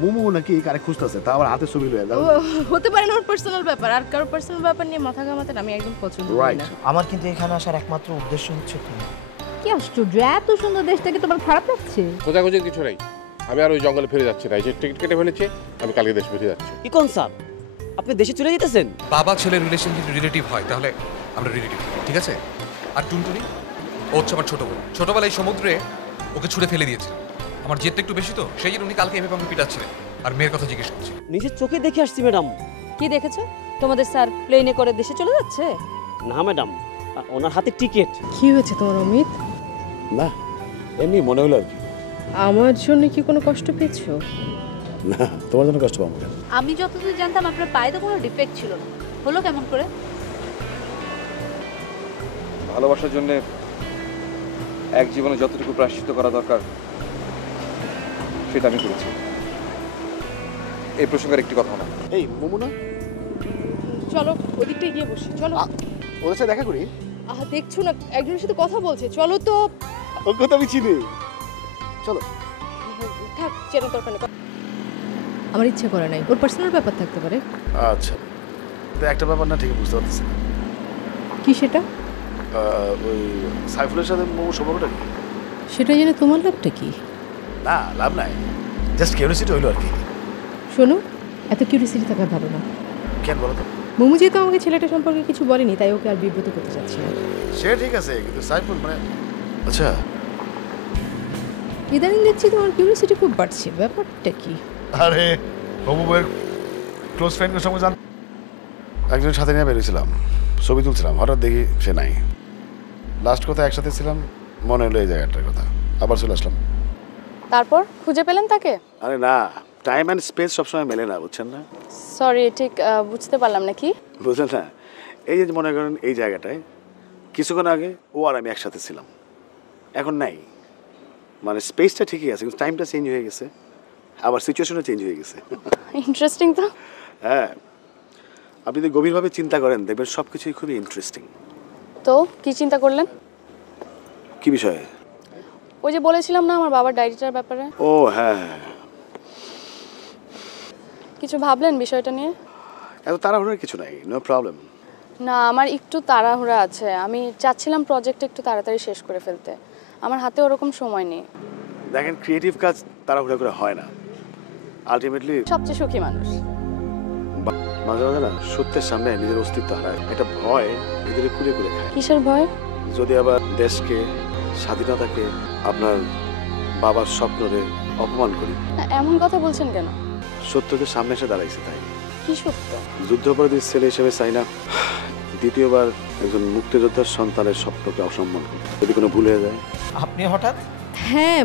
মোমো নাকি কারে খুঁজতেছে, তা আবার হাতে ছবি লয়ে দাও। হতে পারে না, ওর পার্সোনাল ব্যাপার, আর কারোর পার্সোনাল ব্যাপার নিয়ে মাথা ঘামাতে আমি একদম পছন্দ করি না। আমার কিন্তু এখানে আসার একমাত্র উদ্দেশ্য হচ্ছে তুমি। কি আশ্চর্য, এত সুন্দর দেশটাকে তোমার খারাপ লাগছে? খোঁজাখুঁজির কিছু নেই, আমি আর ওই জঙ্গলে ফিরে যাচ্ছি না। এই যে টিকিট কেটে ফেলেছি, আমি কালকে দেশে ফিরে যাচ্ছি। কি কোন স্যার, আপনি দেশে চলে যেতেছেন? বাবা ছেলের রিলেশন যদি রিলেটিভ হয় তাহলে আমরা রিলেটিভ, ঠিক আছে? আর টুনটুনি ও হচ্ছে আমার ছোট বোন। ছোটবেলায় সমুদ্রে ওকে ছুঁড়ে ফেলে দিয়েছিলেন। আমার জেদটা একটু বেশি তো, সেই জন্য উনি কালকে এভাবে আমাকে পিটাচ্ছিলেন আর মেয়ের কথা জিজ্ঞেস করছি। নিজের চোখে দেখে আসছি ম্যাডাম। কি দেখেছো? তোমাদের স্যার প্লেনে করে দেশে চলে যাচ্ছে? না ম্যাডাম, ওনার হাতে টিকিট। কি হয়েছে তোমার অমিত? না এমনি মনে হলো আর কি। আমার জন্য কি কোনো কষ্ট পেয়েছো? না, তোমার জন্য কষ্ট পাবো কেন? আমি যতদূর জানতাম আপনার পায়ে তো কোনো ডিফেক্ট ছিল না, হলো কেমন করে? ভালোবাসার জন্য এক জীবনে যতটুকু প্রায়শ্চিত্ত করা দরকার সেটা আমি করেছি। এই প্রসঙ্গের একটি কথা না। এই মোমো না, চলো ওদিকটা গিয়ে বসি, চলো। ওদের সাথে দেখা করি। দেখছো না একজনের সাথে কথা বলছে, চলো তো। ওকে তো আমি চিনি, চলো। থাক, চেনো দরকার নেই। আমার ইচ্ছা করে নাই, ওর পার্সোনাল ব্যাপার থাকতে পারে। আচ্ছা, তো একটা ব্যাপার না, ঠিক বুঝতে পারতেছি না। কি সেটা? ওই সাইফুলের সাথে মোমো সম্পর্কটা কি? সেটা জেনে তোমার লাভটা কি? না, লাভ নাই, জাস্ট কিউরিওসিটি হইলো আর কি। শোনো, এত কিউরিওসিটি থাকা ভালো না। কেন বলো তো? মোমো যেহেতু আমাকে ছেলেটা সম্পর্কে কিছু বলেনি, তাই ওকে আর বিব্রত করতে চাচ্ছি না। সে ঠিক আছে, কিন্তু সাইফুল মানে আচ্ছা। ইদানিং দেখছি তোমার কিউরিওসিটি খুব বাড়ছে, ব্যাপারটা কি? আরে মোমো বইয়ের ক্লোজ ফ্রেন্ডের সঙ্গে জান একজনের সাথে নিয়ে বেরিয়েছিলাম, ছবি তুলছিলাম, হঠাৎ দেখি সে নাই। লাস্ট কথা একসাথে ছিলাম, মনে হলো এই জায়গাটার কথা, আবার চলে আসলাম। তারপর খুঁজে পেলেন তাকে? আরে না, টাইম অ্যান্ড স্পেস সবসময় মেলে না, বুঝছেন না? সরি, ঠিক বুঝতে পারলাম না। কি বুঝলেন না? এই যে মনে করেন এই জায়গাটায় কিছুক্ষণ আগে ও আর আমি একসাথে ছিলাম, এখন নাই। মানে স্পেসটা ঠিকই আছে, কিন্তু টাইমটা চেঞ্জ হয়ে গেছে, আবার সিচুয়েশনও চেঞ্জ হয়ে গেছে। ইন্টারেস্টিং তো। হ্যাঁ, আপনি যদি গভীরভাবে চিন্তা করেন দেখবেন সব কিছুই খুবই ইন্টারেস্টিং। তো কি চিন্তা করলেন? কি বিষয়ে? ওই যে বলেছিলাম না আমার বাবার ডায়েরিটার ব্যাপারে। ও হ্যাঁ হ্যাঁ। কিছু ভাবলেন বিষয়টা নিয়ে? এত তাড়াহুড়োর কিছু নাই, নো প্রবলেম। না, আমার একটু তাড়াহুড়া আছে। আমি চাচ্ছিলাম প্রজেক্টটা একটু তাড়াতাড়ি শেষ করে ফেলতে, আমার হাতে ওরকম সময় নেই। দেখেন, ক্রিয়েটিভ কাজ তাড়াহুড়া করে হয় না, আলটিমেটলি সবচেয়ে সুখী মানুষ। মাঝে মাঝে না সত্যের সামনে নিজের অস্তিত্ব হারায়, এটা ভয় ভিতরে কুড়ে কুড়ে খায়। কিসের ভয়? যদি আবার দেশকে, স্বাধীনতাকে, আপনার বাবার স্বপ্নরে অপমান করি। না, এমন কথা বলছেন কেন? সত্যকে সামনে এসে দাঁড়াইছে, তাই। কি সত্য? যুদ্ধাপরাধীর ছেলে হিসেবে চাই না দ্বিতীয়বার একজন মুক্তিযোদ্ধার সন্তানের স্বপ্নকে অসম্মান করি, যদি কোনো ভুল হয়ে যায়। আপনি হঠাৎ? হ্যাঁ,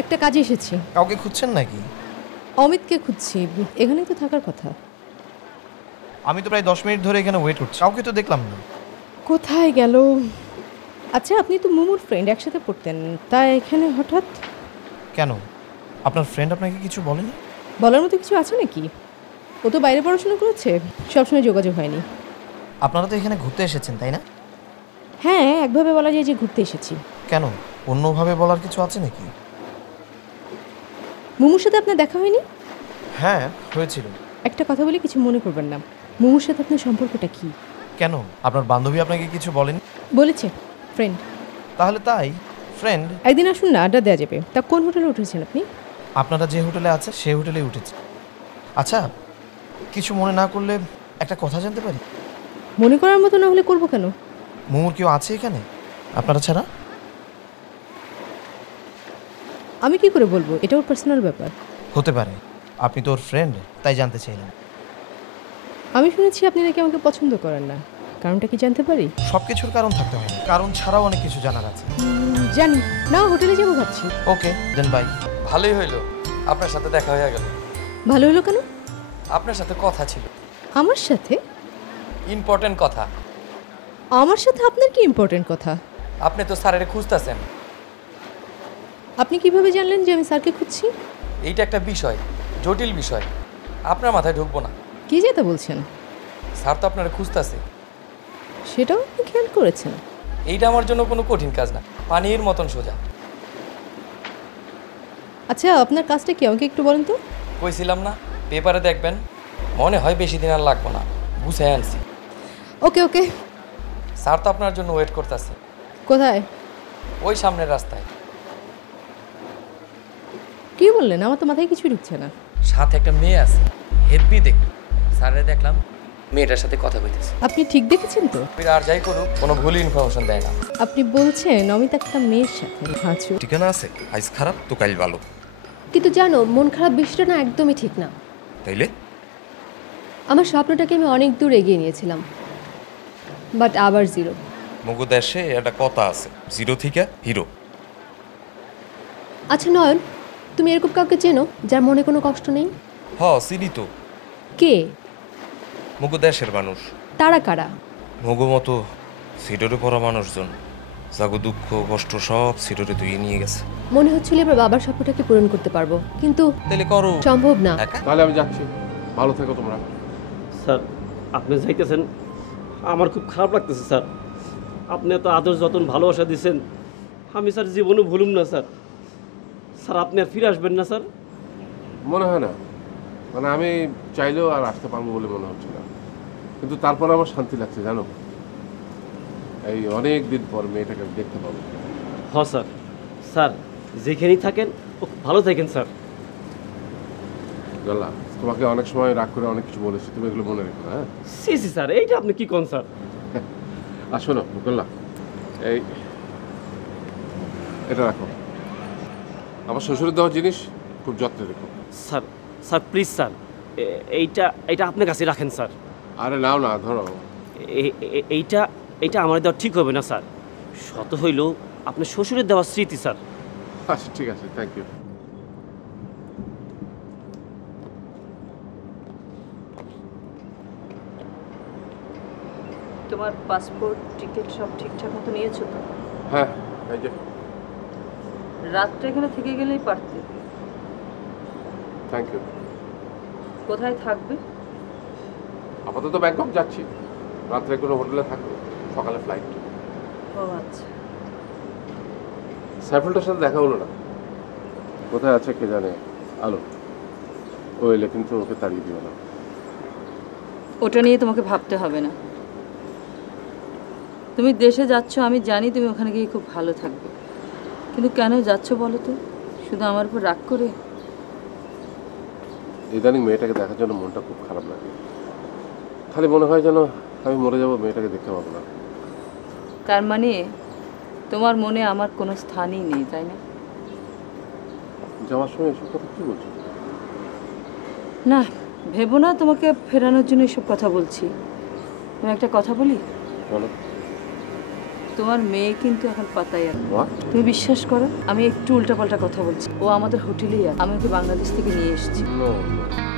একটা কাজে এসেছি। কাউকে খুঁজছেন নাকি? অমিতকে খুঁজছি, এখানেই তো থাকার কথা। আমি তো প্রায় 10 মিনিট ধরে এখানে ওয়েট করছি, কাউকে তো দেখলাম না। কোথায় গেল? আচ্ছা, আপনি তো মোমোর ফ্রেন্ড, একসাথে পড়তেন, তা এখানে হঠাৎ কেন? আপনার ফ্রেন্ড আপনাকে কিছু বলেনি? বলার মতো কিছু আছে নাকি? ও তো বাইরে পড়াশোনা করেছে, সবসময় যোগাযোগ হয়নি। আপনারা তো এখানে ঘুরতে এসেছেন, তাই না? হ্যাঁ, একভাবে বলা যায় যে ঘুরতে এসেছি। কেন, অন্যভাবে বলার কিছু আছে নাকি? মোমোর সাথে আপনার দেখা হয়নি? হ্যাঁ, হয়েছিল। একটা কথা বলি, কিছু মনে করবেন না। মোমোর সাথে আপনার সম্পর্কটা কি? কেন, আপনার বান্ধবী আপনাকে কিছু বলেনি? বলেছে, ফ্রেন্ড। তাহলে তাই, ফ্রেন্ড। একদিন আসুন না, আড্ডা দেওয়া যাবে। তা কোন হোটেলে উঠেছেন আপনি? আপনারা যে হোটেলে আছে সেই হোটেলেই উঠেছি। আচ্ছা, কিছু মনে না করলে একটা কথা জানতে পারি? মনে করার মতো না হলে করবো কেন? মোমোর কেউ আছে এখানে আপনারা ছাড়া? আমি কি করে বলবো, এটা ওর পার্সোনাল ব্যাপার। হতে পারে, আপনি তো ওর ফ্রেন্ড, তাই জানতে চাইলাম। আমি শুনেছি আপনি নাকি আমাকে পছন্দ করেন না, কারণটা কি জানতে পারি? সব কিছুর কারণ থাকতে হয় না, কারণ ছাড়াও অনেক কিছু জানার আছে। জানি না, হোটেলে যাবো ভাবছি। ওকে দেন, বাই। ভালোই হইলো, আপনার সাথে দেখা হয়ে গেল। ভালো হলো কেন? আপনার সাথে কথা ছিল। আমার সাথে? ইম্পর্টেন্ট কথা। আমার সাথে আপনার কি ইম্পর্টেন্ট কথা? আপনি তো স্যারের খুঁজতেছেন। আপনি কিভাবে জানলেন যে আমি স্যারকে খুঁজছি? এইটা একটা বিষয়, জটিল বিষয়, আপনার মাথায় ঢুকবো না। কি যেটা বলছেন? স্যার তো আপনারা খুঁজতেছে। সেটাও আপনি খেয়াল করেছেন? এইটা আমার জন্য কোনো কঠিন কাজ না, পানির মতন সোজা। আচ্ছা, আপনার কাজটা কি আমাকে একটু বলেন তো। কইছিলাম না পেপারে দেখবেন, মনে হয় বেশি দিন আর লাগবো না, বুঝে আনছি। ওকে ওকে। স্যার তো আপনার জন্য ওয়েট করতেছে কোথায়? ওই সামনের রাস্তায়। কি বললেন? আমার তো মাথায় কিছুই ঢুকছে না। সাথে একটা মেয়ে আছে, হেব্বি দেখ। স্যারে দেখলাম মেয়েটার সাথে কথা কইতেছে। আপনি ঠিক দেখেছেন তো? আর যাই করুক কোনো ভুল ইনফরমেশন দেয় না। আপনি বলছেন অমিত একটা মেয়ের সাথে আছো? ঠিকানা আছে, আইস খারাপ তো কাইল ভালো। কিন্তু জানো, মন খারাপ বিষয়টা না একদমই ঠিক না। তাইলে আমার স্বপ্নটাকে আমি অনেক দূর এগিয়ে নিয়েছিলাম, বাট আবার জিরো। মগু দেশে একটা কথা আছে, জিরো থেকে হিরো। আচ্ছা নয়ন, তুমি এরকম কাউকে চেনো যার মনে কোনো কষ্ট নেই? হ চিনি তো, কে? মগু দেশের মানুষ। তারা কারা? মগু মতো সিডরে পড়া মানুষজন, যাগো দুঃখ কষ্ট সব সিডরে ধুয়ে নিয়ে গেছে। মনে হচ্ছিল এবার বাবার স্বপ্নটাকে পূরণ করতে পারবো, কিন্তু তাইলে করো। সম্ভব না। তাহলে আমি যাচ্ছি, ভালো থেকো তোমরা। স্যার আপনি যাইতেছেন, আমার খুব খারাপ লাগতেছে স্যার। আপনি এত আদর যতন ভালোবাসা দিচ্ছেন, আমি স্যার জীবনে ভুলুম না স্যার। স্যার আপনি আর ফিরে আসবেন না স্যার? মনে হয় না, মানে আমি চাইলেও আর আসতে পারবো বলে মনে হচ্ছে না, কিন্তু তারপর আমার শান্তি লাগছে জানো, এই অনেক দিন পর মেয়েটাকে আমি দেখতে পাবো। হ স্যার। স্যার যেখানেই থাকেন ও ভালো থাকেন স্যার। গল্লা, তোমাকে অনেক সময় রাগ করে অনেক কিছু বলেছি, তুমি এগুলো মনে রেখো। হ্যাঁ সি সি স্যার, এইটা আপনি কি কোন স্যার? আর শোনো গল্লা, এই এটা রাখো, আমার শ্বশুরের দেওয়া জিনিস খুব যত্নে রেখো। স্যার স্যার প্লিজ স্যার, এইটা এইটা আপনার কাছে রাখেন স্যার। আরে নাও না, ধরো। এইটা এইটা আমার দেওয়া ঠিক হবে না স্যার। শত হইলেও আপনার শ্বশুরের দেওয়া স্মৃতি স্যার। আচ্ছা ঠিক আছে, থ্যাংক ইউ। তোমার পাসপোর্ট টিকিট সব ঠিকঠাক মতো নিয়েছো তো? হ্যাঁ এই যে। রাতটা এখানে থেকে গেলেই পারতে। Thank you. কোথায় থাকবে? আপাতত ব্যাংকক যাচ্ছি, রাত্রে কোনো হোটেলে থাকবো, সকালে ফ্লাইট। ও আচ্ছা। সাইফুলটার সাথে দেখা হলো না, কোথায় আছে কে জানে। আলো ও এলে কিন্তু ওকে তাড়িয়ে দিও না। ওটা নিয়ে তোমাকে ভাবতে হবে না। তুমি দেশে যাচ্ছ, আমি জানি তুমি ওখানে গিয়ে খুব ভালো থাকবে, কিন্তু কেন যাচ্ছ বলো তো? শুধু আমার উপর রাগ করে? ইদানিং মেয়েটাকে দেখার জন্য মনটা খুব খারাপ লাগে, খালি মনে হয় যেন আমি মরে যাবো, মেয়েটাকে দেখতে পাবো না। তার মানে তোমার মনে আমার কোনো স্থানই নেই, তাই না? যাওয়ার সময় এসব কথা কি বলছো? না, ভেবো না তোমাকে ফেরানোর জন্য এসব কথা বলছি। আমি একটা কথা বলি? বলো। তোমার মেয়ে কিন্তু এখন পাতায় আছে। What? তুমি বিশ্বাস করো, আমি একটু উল্টাপাল্টা কথা বলছি। ও আমাদের হোটেলেই আছে, আমি ওকে বাংলাদেশ থেকে নিয়ে এসেছি। No, no.